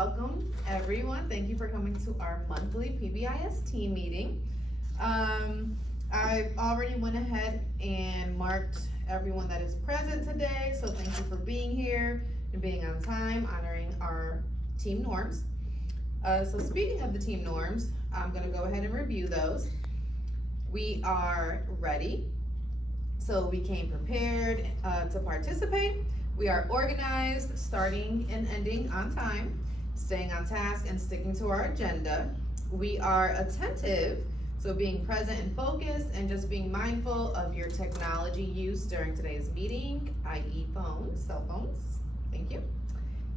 welcome everyone. Thank you for coming to our monthly PBIS team meeting. I already went ahead and marked everyone that is present today, so thank you for being here and being on time, honoring our team norms. So speaking of the team norms, I'm gonna go ahead and review those. We are ready, so we came prepared to participate. We are organized, starting and ending on time, staying on task and sticking to our agenda. We are attentive, so being present and focused and just being mindful of your technology use during today's meeting, i.e. phones, cell phones. Thank you.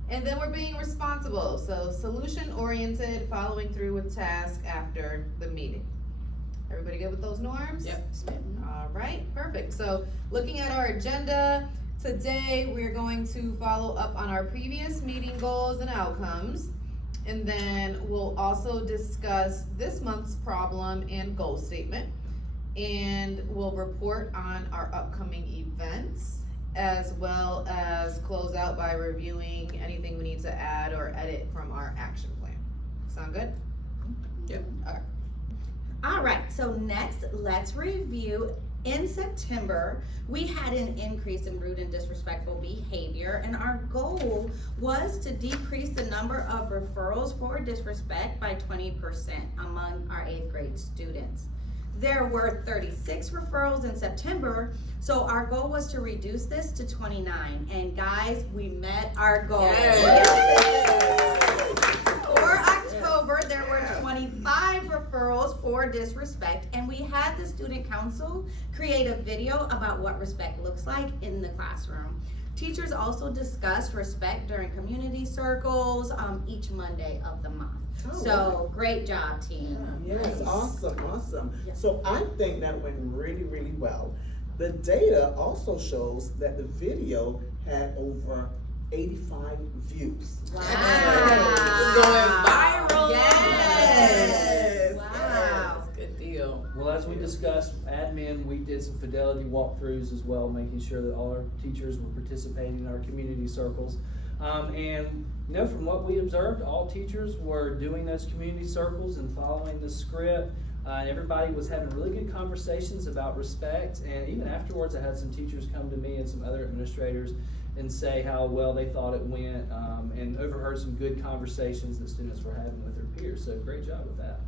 And then we're being responsible, so solution-oriented, following through with tasks after the meeting. Everybody good with those norms? Yep. All right, perfect. So looking at our agenda, today we're going to follow up on our previous meeting goals and outcomes. And then we'll also discuss this month's problem and goal statement. And we'll report on our upcoming events, as well as close out by reviewing anything we need to add or edit from our action plan. Sound good? Yep. Okay. All right, so next, let's review. In September, we had an increase in rude and disrespectful behavior, and our goal was to decrease the number of referrals for disrespect by 20% among our 8th grade students. There were 36 referrals in September, so our goal was to reduce this to 29. And guys, we met our goal. For October, there were 25 referrals for disrespect, and we had the student council create a video about what respect looks like in the classroom. Teachers also discussed respect during community circles each Monday of the month. So great job, team. Yes, Nice. awesome. Yes. So I think that went really well. The data also shows that the video had over 85 views. Wow. Going viral. Yes. Wow. Yes. Good deal. Well, as we discussed, admin, we did some fidelity walkthroughs as well, making sure that all our teachers were participating in our community circles. And you know, from what we observed, all teachers were doing those community circles and following the script. And everybody was having really good conversations about respect. And even afterwards, I had some teachers come to me and some other administrators and say how well they thought it went, and overheard some good conversations that students were having with their peers. So great job with that.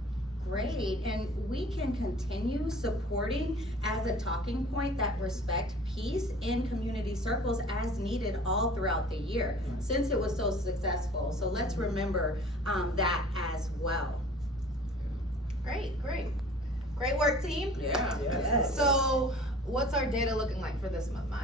Great, and we can continue supporting as a talking point that respect piece in community circles as needed all throughout the year, since it was so successful. So let's remember that as well. Great work, team. Yeah. Yes. So what's our data looking like for this month, Maya?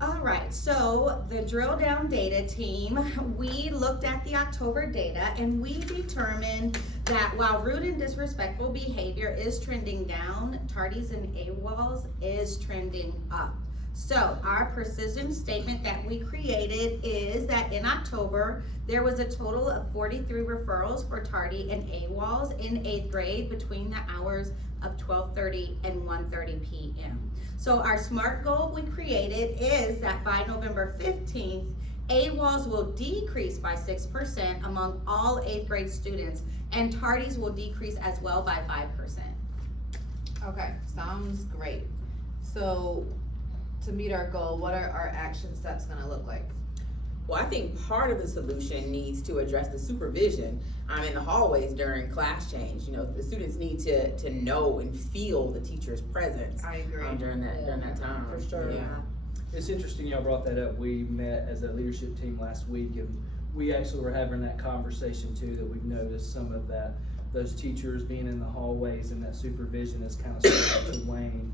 All right, so the drill down data team, we looked at the October data and we determined that while rude and disrespectful behavior is trending down, tardies and AWOLs is trending up. So our precision statement that we created is that in October, there was a total of 43 referrals for tardy and AWOLs in 8th grade between the hours of 12:30 and 1:30 p.m. So our SMART goal we created is that by November 15th, AWOLs will decrease by 6% among all 8th grade students, and tardies will decrease as well by 5%. Okay, sounds great. So to meet our goal, what are our action steps gonna look like? Well, I think part of the solution needs to address the supervision in the hallways during class change. You know, the students need to know and feel the teacher's presence. I agree. During that time. For sure. Yeah. It's interesting y'all brought that up. We met as a leadership team last week, and we actually were having that conversation too, that we've noticed some of that, those teachers being in the hallways and that supervision is kind of starting to wane.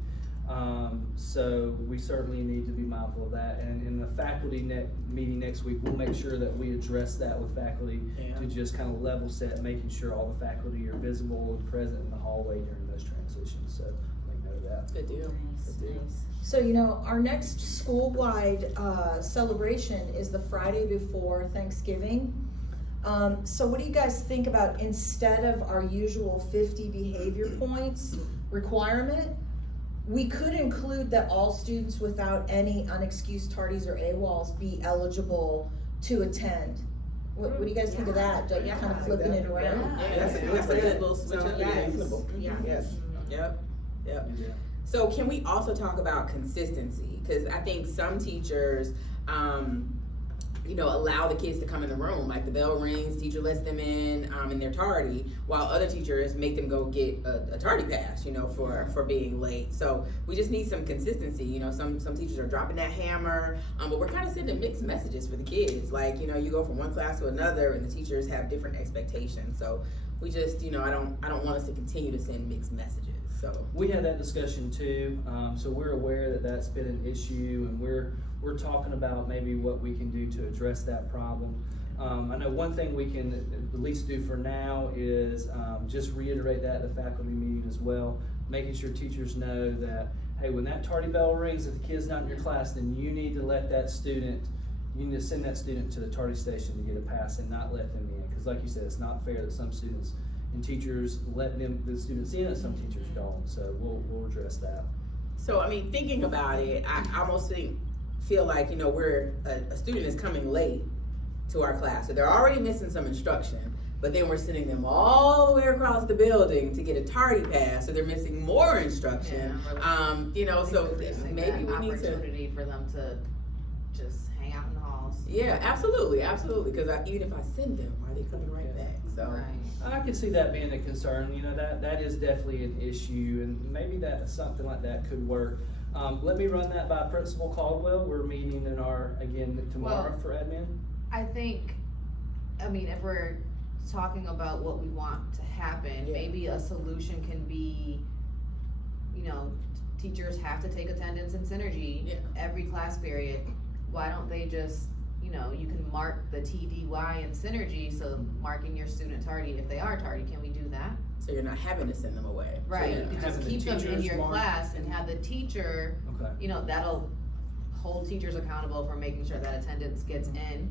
So we certainly need to be mindful of that. And in the faculty meeting next week, we'll make sure that we address that with faculty to just kind of level set, making sure all the faculty are visible and present in the hallway during those transitions. So make note of that. Good deal. Nice, Good deal. nice. So, you know, our next school-wide celebration is the Friday before Thanksgiving. So what do you guys think about, instead of our usual 50 behavior points requirement, we could include that all students without any unexcused tardies or AWOLs be eligible to attend. What do you guys think of that? Kind of flipping it around? Yeah, That's a good that's a idea. good little switch Sounds up. pretty Yes. reasonable. Yeah. Yes. Yep, yep. Yeah. So can we also talk about consistency? Because I think some teachers, allow the kids to come in the room. Like the bell rings, teacher lets them in, and they're tardy, while other teachers make them go get a tardy pass, for being late. So we just need some consistency. Some teachers are dropping that hammer, but we're kind of sending mixed messages for the kids. Like, you go from one class to another, and the teachers have different expectations. So we just, I don't want us to continue to send mixed messages. So We had that discussion too, so we're aware that that's been an issue, and we're talking about maybe what we can do to address that problem. I know one thing we can at least do for now is just reiterate that at the faculty meeting as well, making sure teachers know that, hey, when that tardy bell rings, if the kid's not in your class, then you need to let that student, you need to send that student to the tardy station to get a pass and not let them in. Because like you said, it's not fair that some students and teachers let the students in and some teachers don't. So we'll address that. So, thinking about it, I almost feel like, we're, a student is coming late to our class. So they're already missing some instruction, but then we're sending them all the way across the building to get a tardy pass, so they're missing more instruction. So maybe we need to. Opportunity for them to just hang out in the halls. Yeah, absolutely, because even if I send them, are they coming right back? So. Right. I can see that being a concern. That is definitely an issue, and maybe that something like that could work. Let me run that by Principal Caldwell. We're meeting tomorrow for admin. I think, if we're talking about what we want to happen, Yeah. maybe a solution can be, teachers have to take attendance in Synergy every class period. Why don't they just, you can mark the TDY in Synergy, so marking your student tardy if they are tardy. Can we do that? So you're not having to send them away. Right, yeah. you just Having the keep them in teachers your mark. class and have the teacher, Okay. that'll hold teachers accountable for making sure that attendance gets in,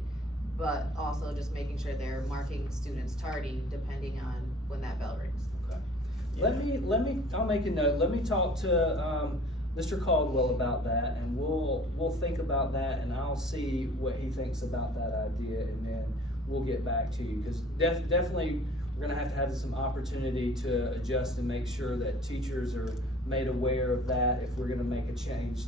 but also just making sure they're marking students tardy depending on when that bell rings. Okay. I'll make a note. Let me talk to Mr. Caldwell about that, and we'll think about that, and I'll see what he thinks about that idea, and then we'll get back to you, because definitely we're gonna have some opportunity to adjust and make sure that teachers are made aware of that if we're gonna make a change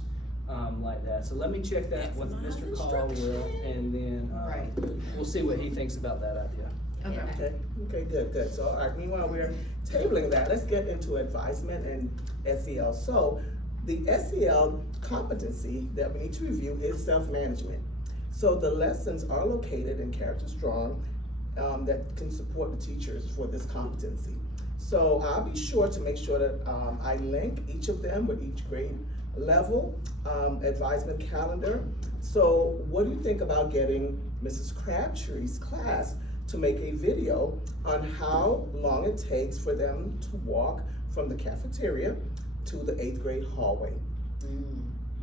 like that. So let me check that with Mr. Caldwell, and then Right. we'll see what he thinks about that idea. Okay, good. So, all right, meanwhile, we're tabling that. Let's get into advisement and SEL. So, the SEL competency that we need to review is self-management. So the lessons are located in Character Strong that can support the teachers for this competency. So I'll be sure to make sure that I link each of them with each grade level advisement calendar. So what do you think about getting Mrs. Crabtree's class to make a video on how long it takes for them to walk from the cafeteria to the 8th grade hallway?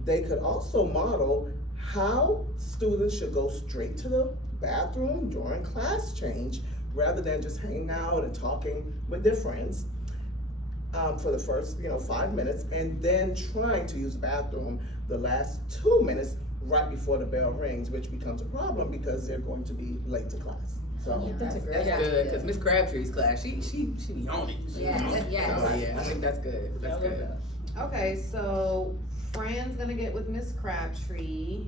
They could also model how students should go straight to the bathroom during class change rather than just hanging out and talking with their friends for the first 5 minutes, and then trying to use the bathroom the last 2 minutes right before the bell rings, which becomes a problem because they're going to be late to class. So That's a great That's good, idea. because Miss Crabtree's class, she be on it. She Yes, on it. yes. So, yeah, I think that's good. I That's love good. that. Okay, so Fran's gonna get with Miss Crabtree.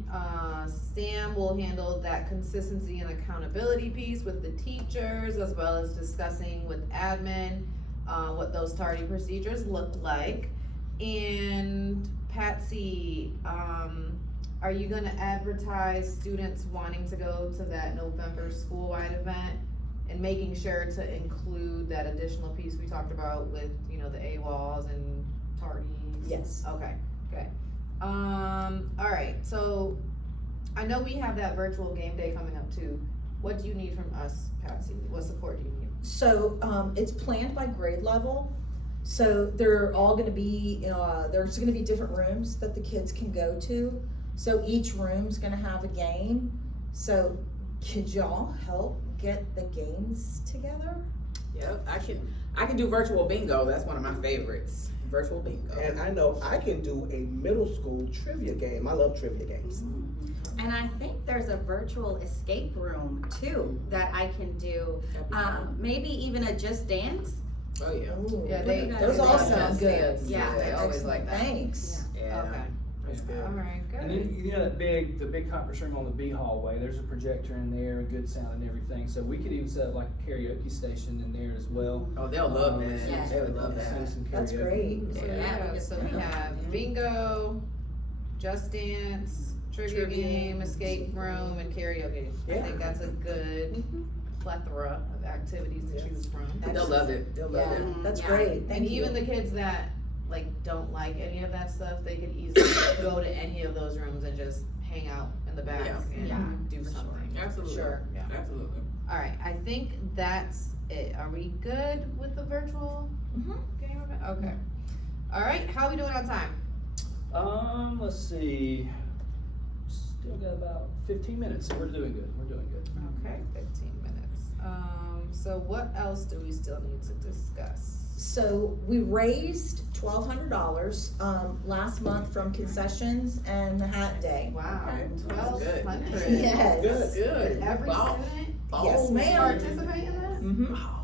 Sam will handle that consistency and accountability piece with the teachers, as well as discussing with admin what those tardy procedures look like. And Patsy, are you gonna advertise students wanting to go to that November school-wide event? And making sure to include that additional piece we talked about with, the AWOLs and tardies? Yes. Okay, good. Alright, so I know we have that virtual game day coming up too. What do you need from us, Patsy? What support do you need? So, it's planned by grade level. So they're all gonna be, there's gonna be different rooms that the kids can go to. So each room's gonna have a game. So could y'all help get the games together? Yep, I can do virtual bingo. That's one of my favorites. Virtual bingo. And I know I can do a middle school trivia game. I love trivia games. And I think there's a virtual escape room too that I can do. That'd be fun. Maybe even a Just Dance. Oh yeah. Ooh, Yeah, those they all love sound Just good. Dance. Yeah. They always like that. Thanks. Yeah. Okay. That's good. All right, And good. then, you know, the big conference room on the B hallway, there's a projector in there, good sound and everything, so we could even set up like a karaoke station in there as well. Oh, they'll love that. Yeah. They would love Sing that. some That's karaoke. great. So Yeah, yeah, we so just- we have bingo, Just Dance, trivia game, escape room, and karaoke. I Yeah. think that's a good plethora of activities to Yes. choose from. They'll love it. They'll love it. Yeah, that's Yeah. great. And Thank you. even the kids that like don't like any of that stuff, they could easily go to any of those rooms and just hang out in the back Yeah. and Yeah. do something. Absolutely. Sure, yeah. Absolutely. All right, I think that's it. Are we good with the virtual game event? Okay. All right, how are we doing on time? Let's see, still got about 15 minutes, so we're doing good, Okay, 15 minutes. So what else do we still need to discuss? So we raised $1,200 last month from concessions and the hat day. Wow, Okay, that's good. 1,200. Yes. Good. Good. Every Wow. student Yes, ma'am. participate in that? Mhm. Wow.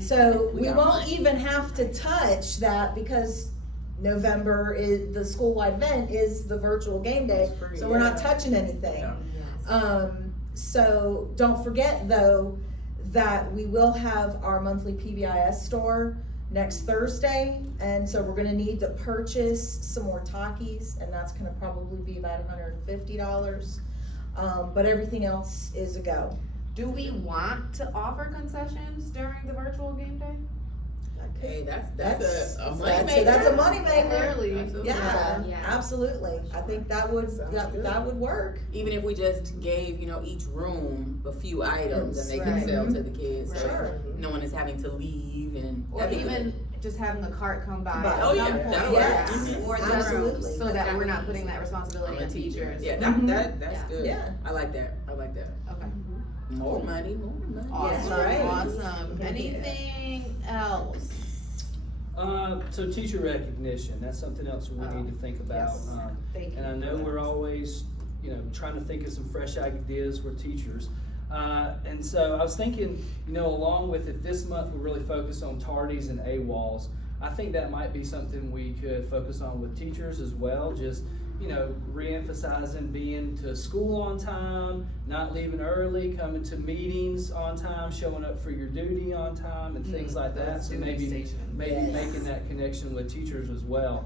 So We we got won't money. even have to touch that because November is, the school-wide event is the virtual game day, so we're not touching anything. Yeah. So don't forget though, that we will have our monthly PBIS store next Thursday, and so we're gonna need to purchase some more Takis, and that's gonna probably be about $150. But everything else is a go. Do we want to offer concessions during the virtual game day? Hey, that's That's a money that's maker. a money maker. Clearly. Absolutely. Yeah, Yeah. absolutely. I think that would, Sounds that good. would work. Even if we just gave, each room a few items and they Right. can sell to the kids, so Sure. no one is having to leave and. Or that'd be even good. just having a cart come by Come by. at Oh, some yeah, point. that'll Yes. work. Or the Absolutely. rooms, so that we're not putting that responsibility On on the teachers. teachers. Yeah, Mhm. that's Yeah. good. Yeah. I like that. Okay. More money, more money. Awesome, Right. awesome. Anything else? So teacher recognition, that's something else we need to think about. Yes. Thank you. And I know for we're that. always, trying to think of some fresh ideas for teachers. And so I was thinking, along with it, this month we really focus on tardies and AWOLs. I think that might be something we could focus on with teachers as well, just, re-emphasizing being to school on time, not leaving early, coming to meetings on time, showing up for your duty on time and things like that. So maybe Yes. making that connection with teachers as well.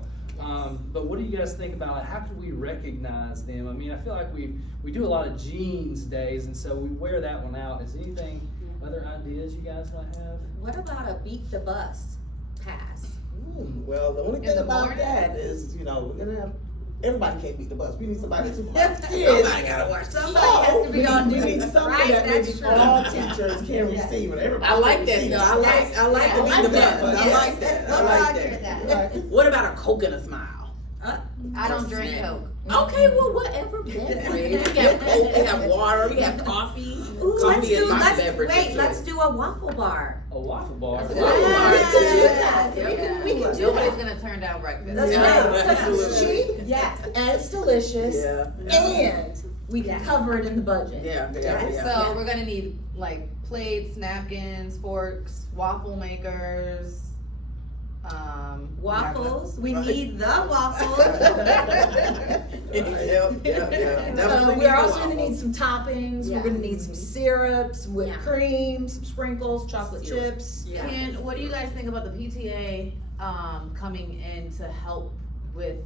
But what do you guys think about, like, how can we recognize them? I mean, I feel like we do a lot of jeans days, and so we wear that one out. Is anything, other ideas you guys might have? What about a beat the bus pass? Well, the only In thing the about morning? that is, we're gonna have, everybody can't beat the bus. We need somebody to watch kids. Somebody gotta watch. Somebody has to be on We duty. need something Right, that maybe that's true. all Yeah. teachers can Yeah. receive, and everybody I like can that receive though. it. I like the beat the that, bus. I yes. like that. I What like about that. that? Right. What about a Coke and a smile? I don't drink Snack. Coke. Okay, well, whatever beverage. We have Coke, we have water, we have coffee. Ooh, Coffee is my beverage of choice. let's do a waffle bar. A waffle bar. That's a Waffle good bar. idea. We can do that. Yeah. We can do Nobody's that. gonna turn down breakfast. That's Yeah, right, 'cause it's absolutely. cheap, Yes. and it's delicious, Yeah. and we can Yeah. cover it in the budget. Yeah, yeah. So we're gonna need like plates, napkins, forks, waffle makers, Waffles. We Right. need the waffles. We're also gonna need some toppings, Yeah. we're gonna need some syrups, whipped Yeah. cream, some sprinkles, chocolate Syrup. chips. Yeah. And what do you guys think about the PTA coming in to help with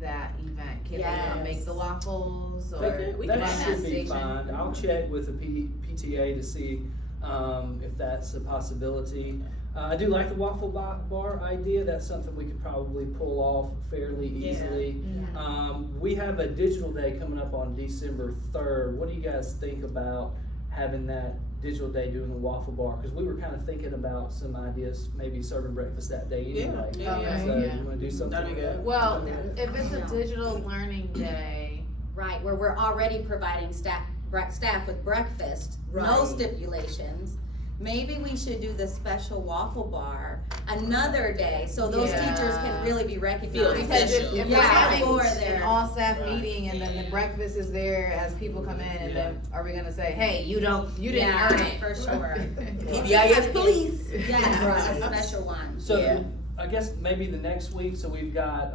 that event? Can they Yes. make the waffles or We That can run should that be station? fine. I'll check with the PTA to see if that's a possibility. I do like the waffle bar idea. That's something we could probably pull off fairly easily. We have a digital day coming up on December 3rd. What do you guys think about having that digital day doing the waffle bar? Because we were kind of thinking about some ideas, maybe serving breakfast that day anyway. yeah, So yeah. you want to do something? That'd be like good. that? Well, Okay. if it's a No. digital learning day, Right, where we're already providing staff with breakfast, no Right. stipulations. maybe we should do the special waffle bar another day, so those Yeah. teachers can really be recognized. Because if we're Yeah, having for an their- all-staff Right. meeting and then the breakfast is there as people come in, and then are we gonna say, hey, you didn't Yeah, earn it? for sure. PBIS police. Yes, Right. a special one. So Yeah. I guess maybe the next week, so we've got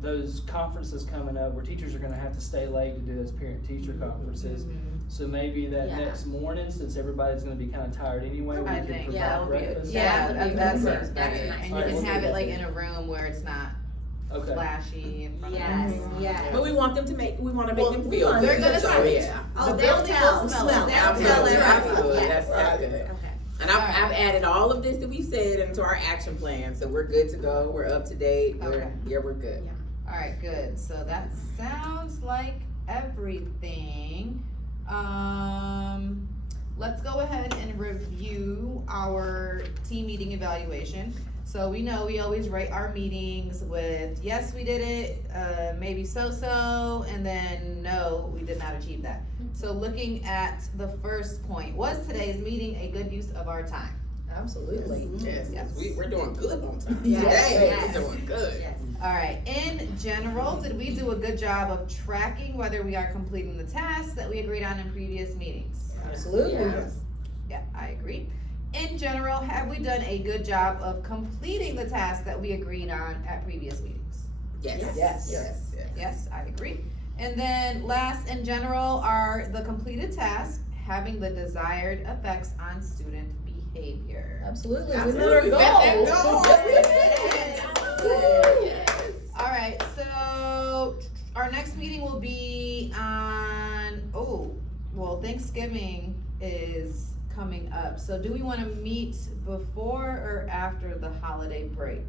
those conferences coming up where teachers are gonna have to stay late to do those parent-teacher conferences. So maybe that Yeah. next morning, since everybody's gonna be kinda tired anyway, we I can think Yeah, that provide would be, breakfast. yeah, That would be that good. seems That's better, nice. and you Alright, can we'll have do it that. like in a room where it's not Okay. flashy in front of Yes, everyone. yes. But we want them to we wanna make Well, them we feel want good. They're gonna so, smell it. yeah. Oh, The they'll building tell. will smell Smell. it. They'll Absolutely, tell everybody. absolutely. Yes. That's good. Okay. And I've added all of this that we've said into our action plan, so we're good to go. We're up to date. Okay. We're good. Yeah. Alright, good, so that sounds like everything. Let's go ahead and review our team meeting evaluation. So we know we always rate our meetings with, yes, we did it, maybe so-so, and then no, we did not achieve that. So looking at the first point, was today's meeting a good use of our time? Absolutely. Yes, Yes. we're doing good on time. Yes, Today, yes. we're doing good. Yes. Alright, in general, did we do a good job of tracking whether we are completing the tasks that we agreed on in previous meetings? Absolutely. Yeah. Yeah, I agree. In general, have we done a good job of completing the tasks that we agreed on at previous meetings? Yes. Yes. Yes. Yes, I agree. And then last, in general, are the completed tasks having the desired effects on student behavior? Absolutely. We met Absolutely. our Met that goal. goal. Yes. Alright, so our next meeting will be on, Thanksgiving is coming up. So do we wanna meet before or after the holiday break?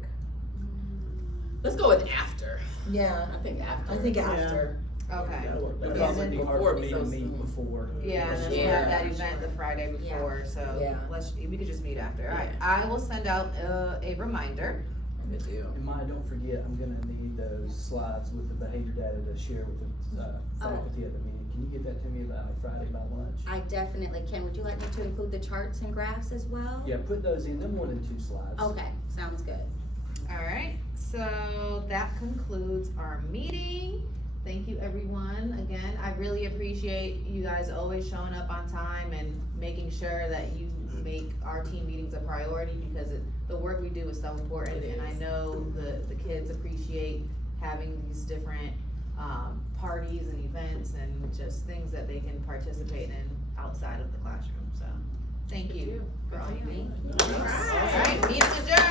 Let's go with after. Yeah, I think after. I think after. Okay. That'll work It'd better. Yeah, probably be hard before for me be to so meet soon. before. Yeah, and then we Yeah. have that event the Friday before, so Yeah. we could just meet after. Alright, Yeah. I will send out a reminder. Good deal. And Maya, don't forget, I'm gonna need those slides with the behavior data to share with the faculty at the meeting. Can you get that to me by Friday by lunch? I definitely can. Would you like me to include the charts and graphs as well? Yeah, put those in, no more than 2 slides. Okay, sounds good. Alright, so that concludes our meeting. Thank you everyone. Again, I really appreciate you guys always showing up on time and making sure that you make our team meetings a priority because the work we do is so important. It And I is. know the kids appreciate having these different parties and events and just things that they can participate in outside of the classroom. So, thank you for all you do. Alright. Alright, meeting adjourned.